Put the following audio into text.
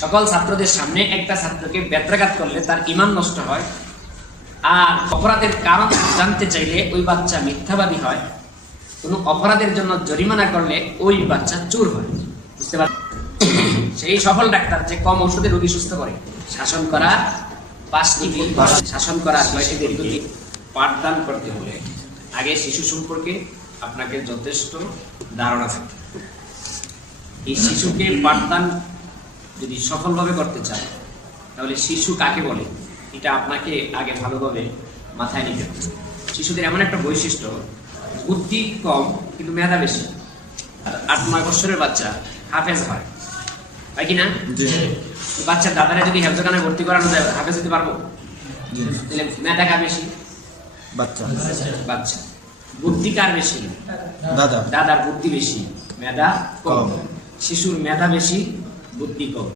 সকল ছাত্রদের সামনে একটা ছাত্রকে বেত্রাঘাত করলে তার ঈমান নষ্ট হয়, আর অপরাধের কারণ জানতে চাইলে ওই বাচ্চা মিথ্যাবাদী হয়, কোনো অপরাধের জন্য জরিমানা করলে ওই বাচ্চা চোর হয়। বুঝতে পারছেন? সেই সফল ডাক্তার যে কম ওষুধে রোগী সুস্থ করে। শাসন করা 5 ডিগ্রি, শাসন করা 6 ডিগ্রি। পাঠদান করতে হলে আগে শিশু সম্পর্কে আপনাকে যথেষ্ট ধারণা থাকে। এই শিশুকে পাঠদান যদি সফলভাবে করতে চায় তাহলে শিশু কাকে বলে এটা আপনাকে আগে ভালোভাবে মাথায় নিতে হবে। শিশুদের এমন একটা বৈশিষ্ট্য, বুদ্ধি কম কিন্তু মেধা বেশি। 8-9 বছরের বাচ্চা হাফেজ হয় কি না? বাচ্চার দাদারা যদি হেফজখানায় ভর্তি করানো যায়, হাফেজ হতে পারবো? মেধা কার বেশি? বাচ্চা। বুদ্ধি কার বেশি? দাদার বুদ্ধি বেশি, মেধা কম। শিশুর মেধা বেশি, বুদ্ধি কম।